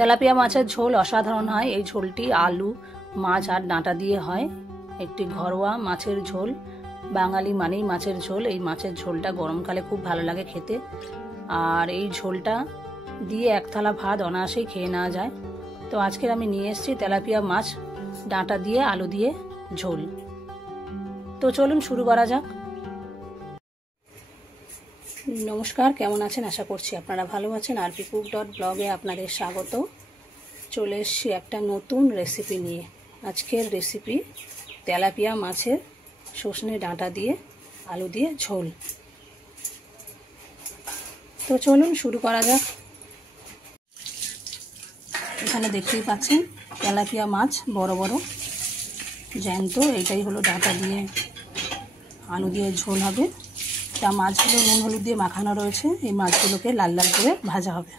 Tilapia মাছের ঝোল অসাধারণ হয়। এই ঝোলটি আলু, মাছ আর ডাঁটা দিয়ে হয়। একটি ঘরোয়া মাছের ঝোল, বাঙালি মানেই মাছের ঝোল। এই মাছের ঝোলটা গরমকালে খুব ভালো লাগে খেতে, আর এই ঝোলটা দিয়ে এক থালা ভাত অনায়াসেই খেয়ে নেওয়া যায়। তো আজকের আমি নিয়ে এসেছি তেলাপিয়া মাছ ডাঁটা দিয়ে আলু দিয়ে ঝোল। তো চলুন শুরু করা যাক। নমস্কার, কেমন আছেন? আশা করছি আপনারা ভালো আছেন। rpcook.blog-এ আপনাদের স্বাগত। চলে এসেছি একটা নতুন রেসিপি নিয়ে। আজকের রেসিপি তেলাপিয়া মাছের সজনে ডাঁটা দিয়ে আলু দিয়ে ঝোল। তো চলুন শুরু করা যাক। এখানে দেখতেই পাচ্ছেন তেলাপিয়া মাছ বড় বড় জ্যান্ত। এটাই হলো ডাঁটা দিয়ে আলু দিয়ে ঝোল হবে। যা মাছগুলো নুন হলুদ দিয়ে মাখানো রয়েছে, এই মাছগুলোকে লাল লাল করে ভাজা হবে।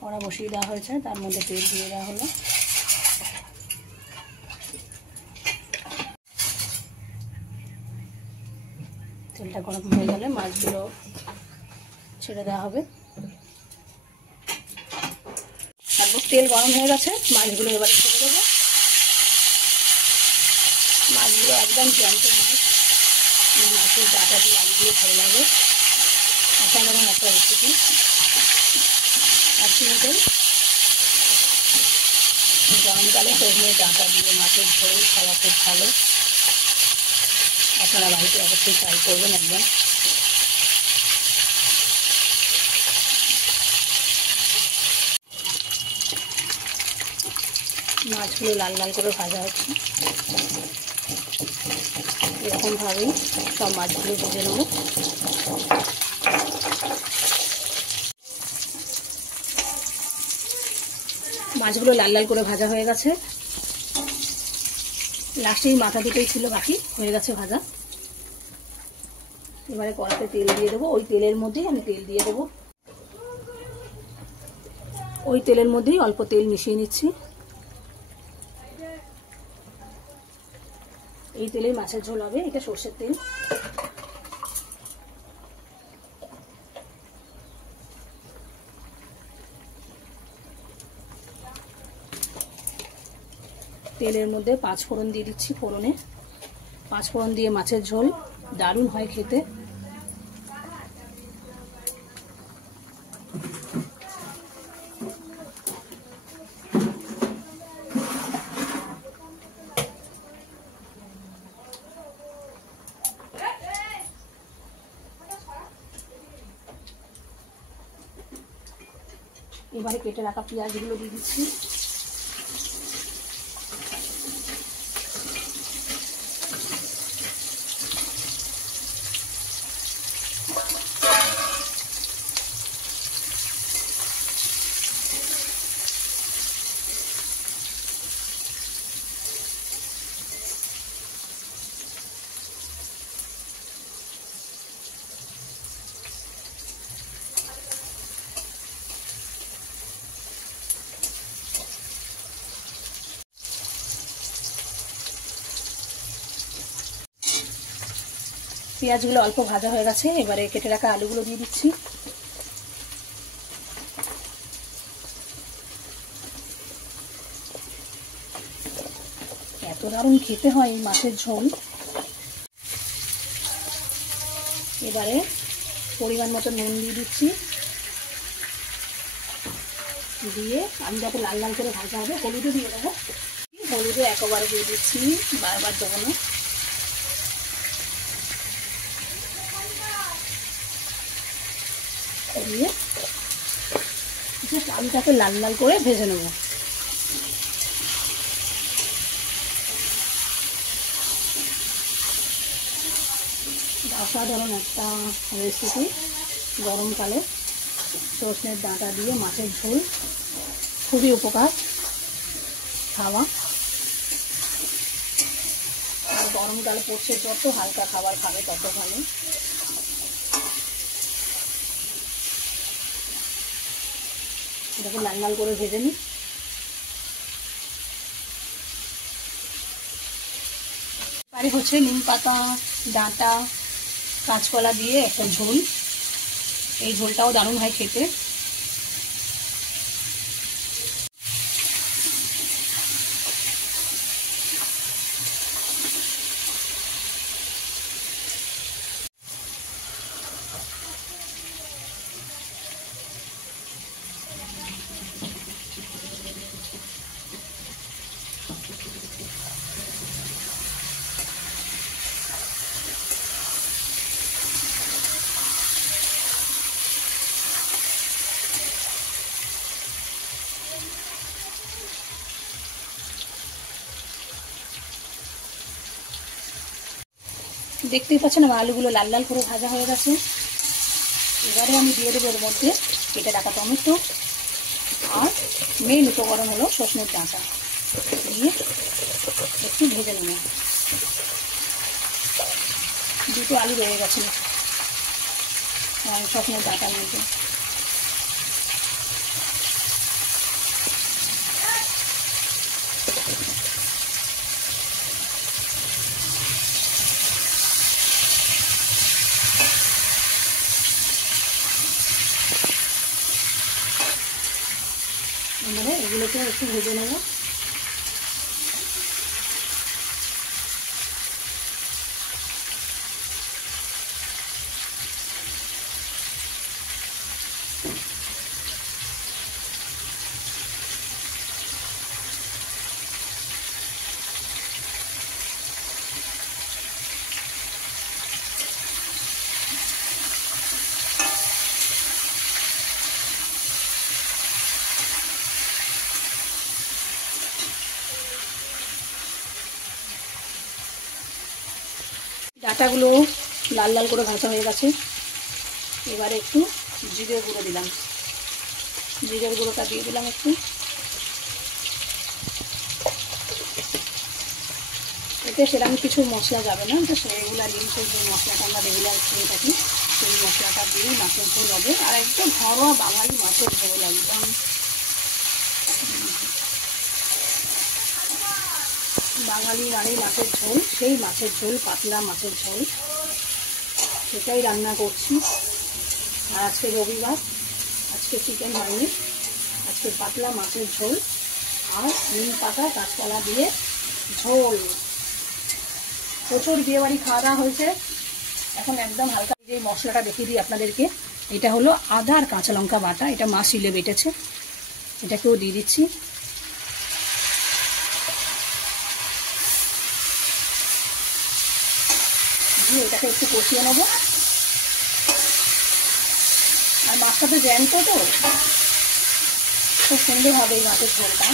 কড়া বসিয়ে দেওয়া হয়েছে, তার মধ্যে তেল দিয়ে দেওয়া হলো। তেলটা গরম হয়ে গেলে মাছগুলো ছেড়ে দেওয়া হবে। তারপর তেল গরম হয়ে গেছে, মাছগুলো এবারে ছেড়ে দেবো। মাছগুলো একদম জ্যান্ত মাছ, মাছের ডাঁটা দিয়ে আলু দিয়ে ভালো লাগে। অসাধারণ একটা রেসিপি। একদিন গরমকালে সজনে ডাঁটা দিয়ে মাছের ঝোল খাওয়া খুব ভালো। আপনারা বাড়িতে অবশ্যই ট্রাই করবেন একদম। মাছগুলো লাল লাল করে ভাজা হচ্ছে। এরকমভাবেই সব মাছগুলো ভেজে নেব। মাছগুলো লাল লাল করে ভাজা হয়ে গেছে। লাস্টেই মাথা দুটোই ছিল বাকি, হয়ে গেছে ভাজা। এবারে কড়াতে তেল দিয়ে দেবো। ওই তেলের মধ্যেই আমি তেল দিয়ে দেবো। ওই তেলের মধ্যেই অল্প তেল মিশিয়ে নিচ্ছি। এই তেলেই মাছের ঝোল হবে, এটা সর্ষের তেল। তেলের মধ্যে 5 ফোড়ন দিয়ে দিচ্ছি। ফোড়নে 5 ফোড়ন দিয়ে মাছের ঝোল দারুণ হয় খেতে। এবারে কেটে রাখা পেঁয়াজগুলো দিয়ে দিচ্ছি। পেঁয়াজগুলো অল্প ভাজা হয়ে গেছে। এবারে কেটে রাখা আলুগুলো দিয়ে দিচ্ছি। এত দারুণ খেতে হয় এই মাছের ঝোল। এবারে পরিমাণ মতো নুন দিয়ে দিচ্ছি। দিয়ে আমি যাতে লাল লাল করে ভাজা হবে, হলুদও দিয়ে দেবো। হলুদও একবারে দিয়ে দিচ্ছি, বারবার দেবো না। দিয়ে আলুটাকে লাল লাল করে ভেজে নেব। অসাধারণ একটা রেসিপি। গরমকালে সজনের ডাঁটা দিয়ে মাছের ঝোল খুবই উপকার খাওয়া। আর গরমকালে পড়ছে, যত হালকা খাবার খাবে তত ভালো। এটাকে লাল লাল করে ভেজে নিই। পারি হচ্ছে নিম পাতা, ডাঁটা, কাঁচকলা দিয়ে একটা ঝোল। এই ঝোলটাও দারুণ হয় খেতে। দেখতেই পাচ্ছেন আমার আলুগুলো লাল লাল করে ভাজা হয়ে গেছে। এবারে আমি দিয়ে দেবো এর মধ্যে কেটে রাখা টমেটো আর মেন উপকরণ হলো সজনের ডাঁটা দিয়ে একটু ভেজে নেব। দুটো আলু রয়ে গেছে সজনের ডাঁটার মধ্যে। এবারে এগুলোকে একটু ভেজে নেব। ডাঁটাগুলো লাল লাল করে ভাজা হয়ে গেছে। এবারে একটু জিরের গুঁড়ো দিলাম, জিরের গুঁড়োটা দিয়ে দিলাম একটু। এতে সেরকম কিছু মশলা যাবে না, তো রেগুলার ইউজের যে মশলাটা আমরা রেগুলার খেয়ে থাকি সেই মশলাটা দিয়েই মাছের ঝোল হবে। আর একদম ঘরোয়া বাঙালি মাছের ঝোল, একদম বাঙালি বাড়ি মাছের ঝোল, সেই মাছের ঝোল, পাতলা মাছের ঝোল, সেটাই রান্না করছি। আর আজকে রবিবার, আজকে চিকেন হয়নি, আজকে পাতলা মাছের ঝোল আর নিম পাতা কাঁচকলা দিয়ে ঝোল। প্রচুর বিয়েবাড়ি খাওয়া দাওয়া হয়েছে। এখন একদম হালকা যে মশলাটা দেখিয়ে দিই আপনাদেরকে। এটা হলো আদা আর কাঁচা লঙ্কা বাটা, এটা মা শিলে বেটেছে, এটাকেও দিয়ে দিচ্ছি। দিয়ে এটাকে একটু কষিয়ে নেবো। আর মাছটা তো জ্যান্ত, তো খুব সুন্দর হবে এই মাছের ঝোলটা।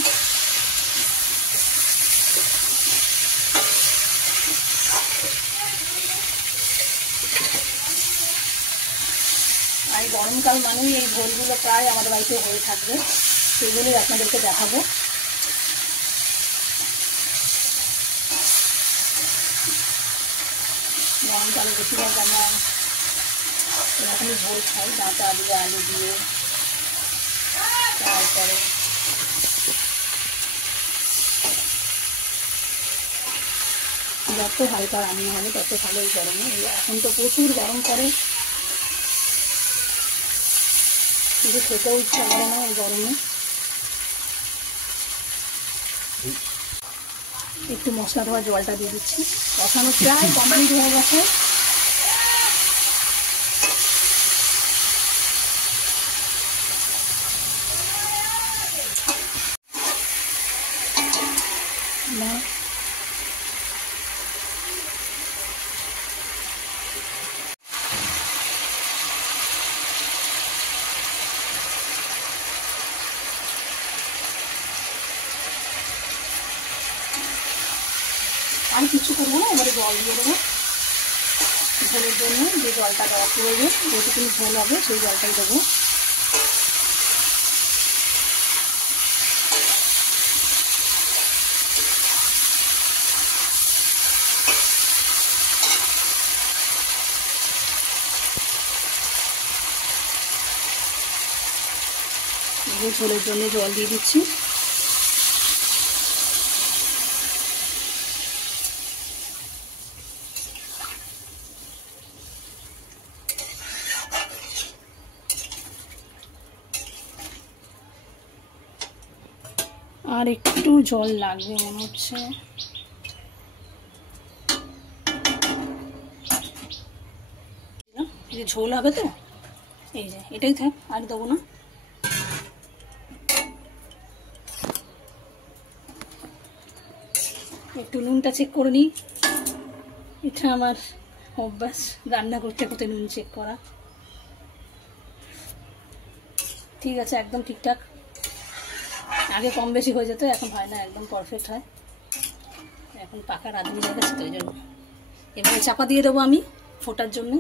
আর গরমকাল মানেই এই ঝোলগুলো প্রায় আমাদের বাড়িতে হয়ে থাকবে, সেগুলোই আপনাদেরকে দেখাবো। গরমকালে বেশিরভাগ আমরা এরকমই ঝোল খাই, ডাঁটা দিয়ে আলু দিয়ে। তারপরে যত হালকা রান্না হবে তত ভালো এই গরমে। এখন তো প্রচুর গরম করে, কিন্তু খেতেও ইচ্ছা করে না এই গরমে। একটু মশলা ধোয়া জলটা দিয়ে দিচ্ছি। কষানো প্রায় কমপ্লিট হয়ে গেছে। আর কিছু করবো না, এবারে জল দিয়ে দেবো ঝোলের জন্য। যে জলটা দেওয়া প্রয়োজন, যেটুকুনি ঝোল হবে সেই জলটাই দেবো। ঝোলের জন্য জল দিয়ে দিচ্ছি। আর একটু জল লাগবে মনে হচ্ছে। এই যে ঝোল হবে তো, এই যে এটাই থাক, আর দেবো না। একটু নুনটা চেক করে নিই, এটা আমার অভ্যাস রান্না করতে করতে নুন চেক করা। ঠিক আছে, একদম ঠিকঠাক। আগে কম বেশি হয়ে যেত, এখন হয় না, একদম পারফেক্ট হয়। এখন পাকা রাঁধুনি হয়ে গেছে তো, ওই জন্য। এবারে চাপা দিয়ে দেবো আমি ফোটার জন্য।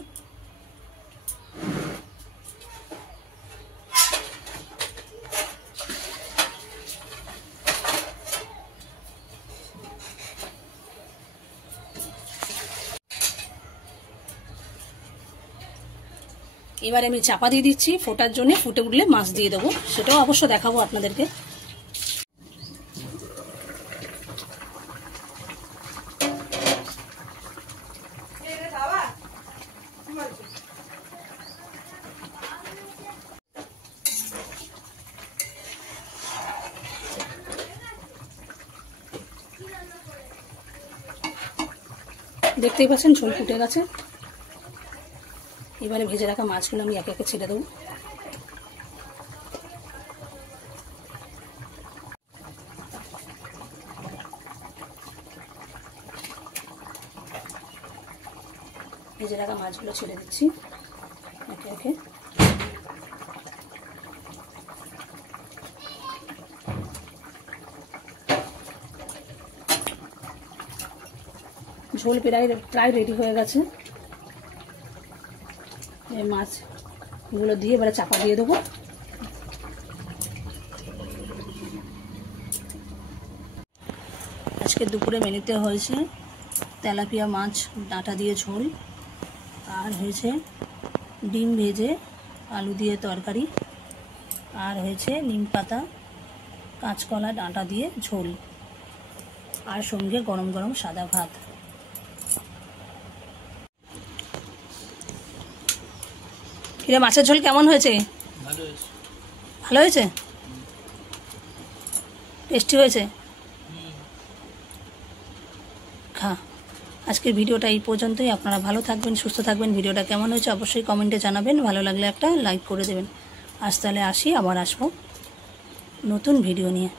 এবারে আমি চাপা দিয়ে দিচ্ছি ফোটার জন্য, ফুটে উঠলে মাছ দিয়ে দেবো, সেটাও অবশ্য দেখাবো আপনাদেরকে। দেখতেই পাচ্ছেন ঝোল ফুটে গেছে। এবারে ভেজে রাখা মাছগুলো আমি একে একে ছেড়ে দেবো। ভেজে রাখা মাছগুলো ছেড়ে দিচ্ছি একে একে। ঝোল প্রায় রেডি হয়ে গেছে। এই মাছগুলো দিয়ে এবারে চাপা দিয়ে দেবো। আজকে দুপুরে মেনুতে হয়েছে তেলাপিয়া মাছ ডাঁটা দিয়ে ঝোল, আর হয়েছে ডিম ভেজে আলু দিয়ে তরকারি, আর হয়েছে নিম পাতা কাঁচকলা ডাঁটা দিয়ে ঝোল, আর সঙ্গে গরম গরম সাদা ভাত। কিরে মাছের ঝোল কেমন হয়েছে? ভালো হয়েছে, টেস্টি হয়েছে। খা। আজকের ভিডিওটা এই পর্যন্তই। আপনারা ভালো থাকবেন, সুস্থ থাকবেন। ভিডিওটা কেমন হয়েছে অবশ্যই কমেন্টে জানাবেন, ভালো লাগলে একটা লাইক করে দেবেন। আজ তাহলে আসি, আবার আসবো নতুন ভিডিও নিয়ে।